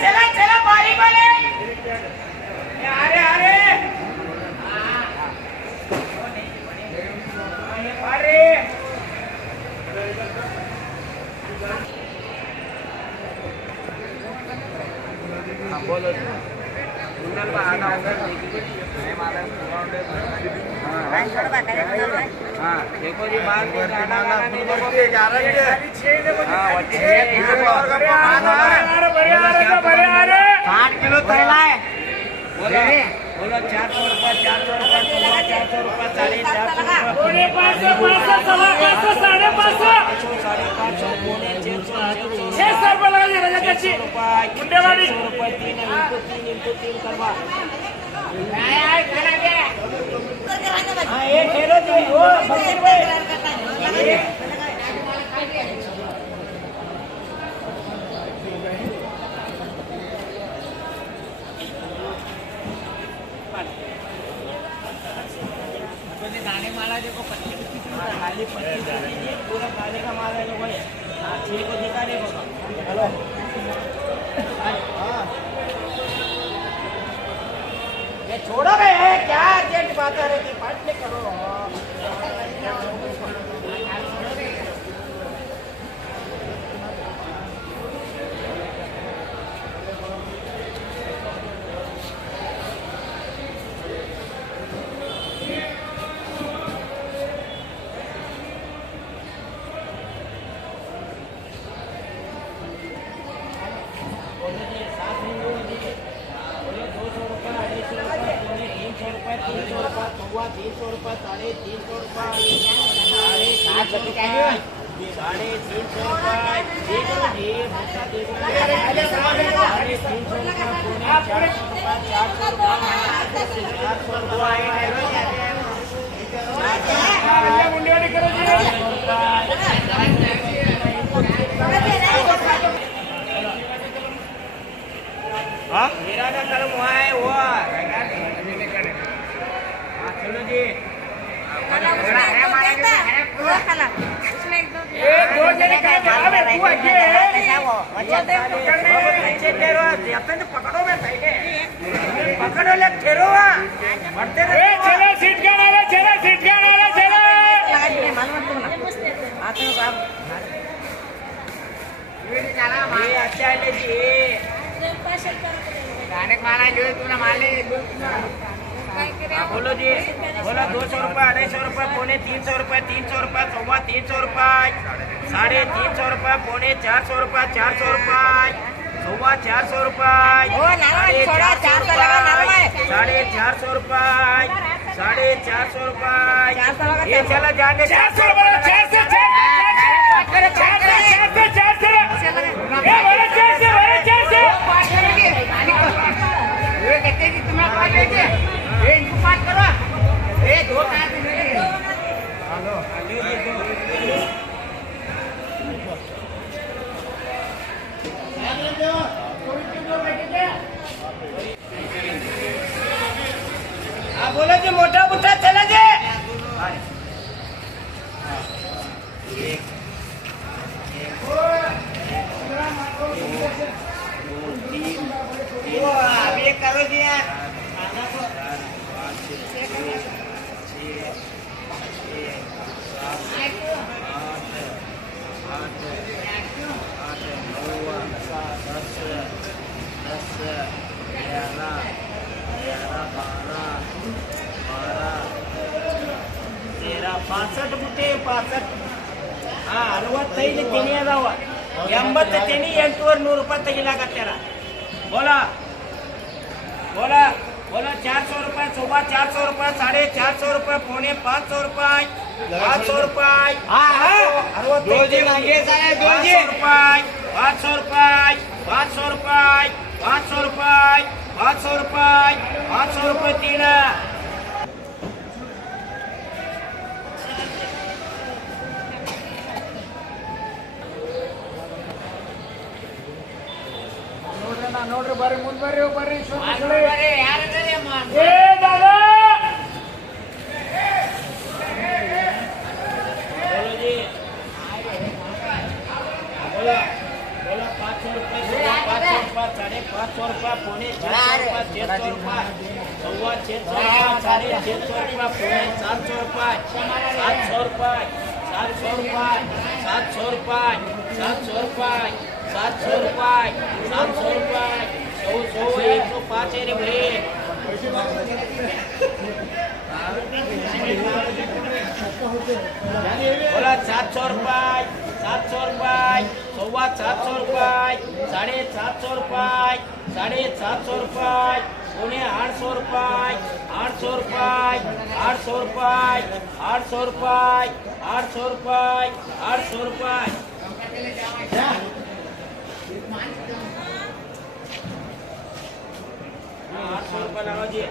चला चला बारी बारी अरे अरे अरे बोलो देखो जी बात किलो तैला है बोलो 400 रुपये 400 रुपये 400 रुपये दाने माला देखो खाली पूरा खाने का माल है लोगों छे को दिखा दे हेलो ये छोड़ो बे क्या अर्जेंट बात है रे पार्ट ले करो मेरा का कर्म हुआ है वो चलो जी पकड़ो ले ठेरो सीट अच्छा है जी गाने माला जो तुमने माले बोलो जी बोलो 200 रुपये 250 रुपये पौने 300 रुपये 300 रुपये 350 रुपये 350 रुपये पौने 400 रुपये 400 रुपये 450 रुपये 450 रुपये 450 रुपये ये चला जाने 400 बोलो जी मोटा मोटा चला जी ये करो जी पासष्ट गुटे 65 65 तेनी अदाव 80 तेनी 800 ರೂಪಾಯಿ ತೆಗಿಲಾಕತ್ತಾರ बोला बोला बोला 400 रुपये 450 रुपये 450 रुपये पौने 500 रुपये 500 रुपये 500 रुपये 500 रुपये 500 रुपये 500 रुपये 500 रुपये 3 ನೋಡ್ರಿ ಬರ್ರಿ ಮುಂದೆ ಬರ್ರಿ ಬರ್ರಿ ಏ ದಾದಾ बोलो जी रुपये 700 रुपये 700 रुपये 700 रुपये 700 रुपये 700 रुपये 700 रुपये 700 रुपये 100 105 है रे भाई बोला 700 रुपये 700 रुपये 750 रुपये 750 रुपये 750 रुपये 800 रुपये 800 रुपये 800 रुपये 800 रुपये 800 रुपये 800 रुपये 800 रुपये लगाओ जी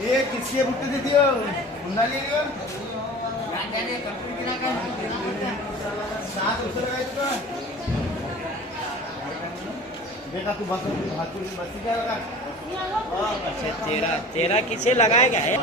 ये किसके बुट्टे दे दियो मुन्ना ले लियो 7 उतर गए इसको बेटा तू बस हाथ बस क्या लगा अच्छा तेरा किसे लगाएगा है